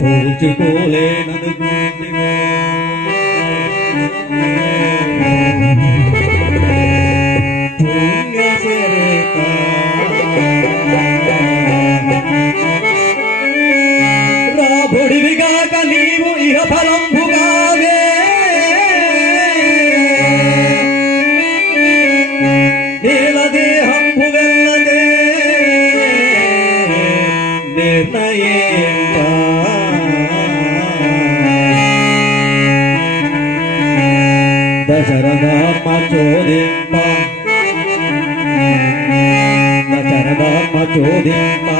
పోల్చుకోలేనను గూటివో. పుణ్యచరిత. రాబుడివిగాక నీవు ఇహ ఫలంబుగావే దశరథాత్మ చోదింప దశరథాత్మ చోదింప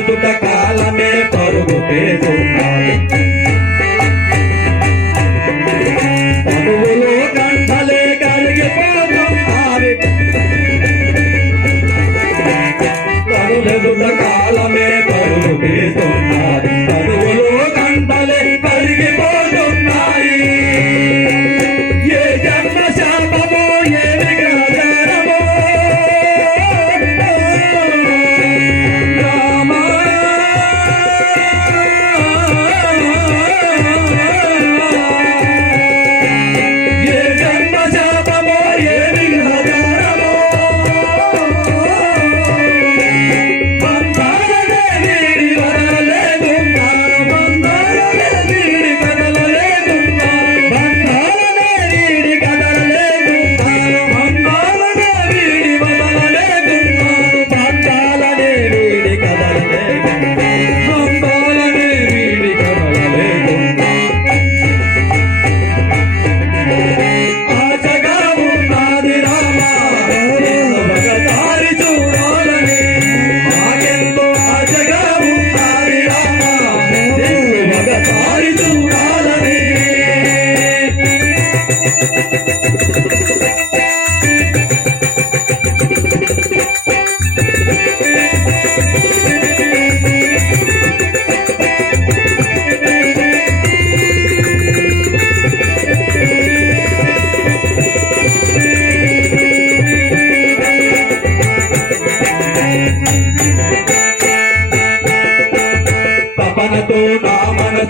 వెళ్తున్న కాలమే పరుగు పెడుతున్నాడు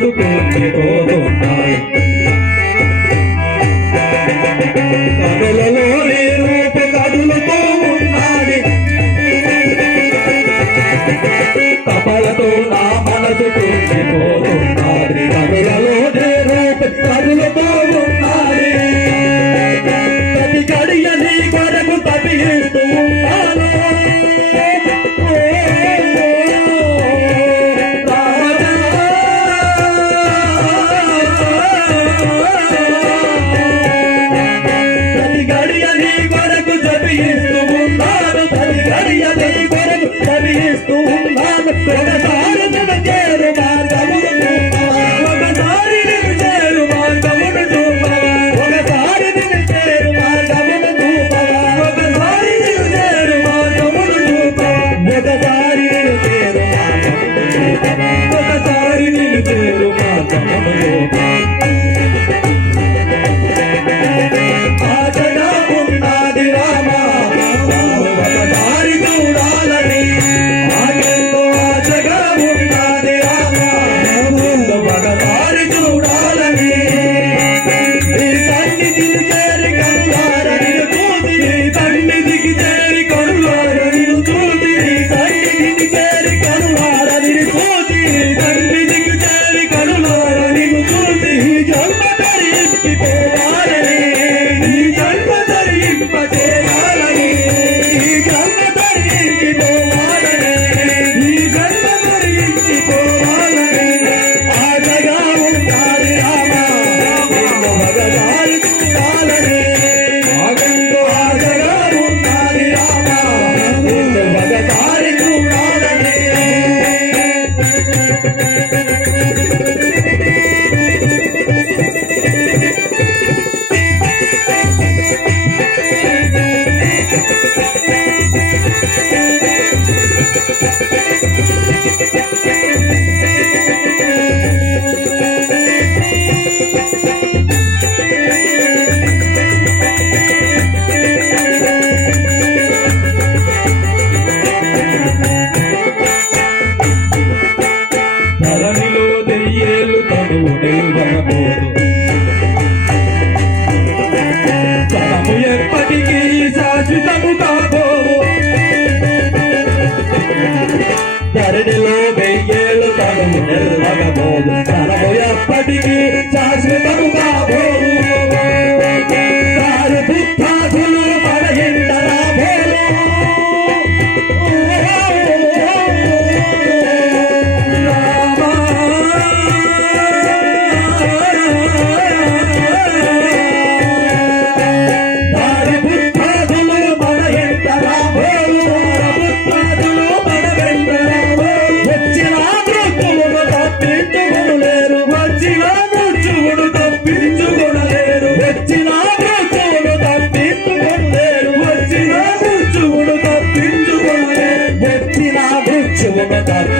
ಬೇಕು Selenadar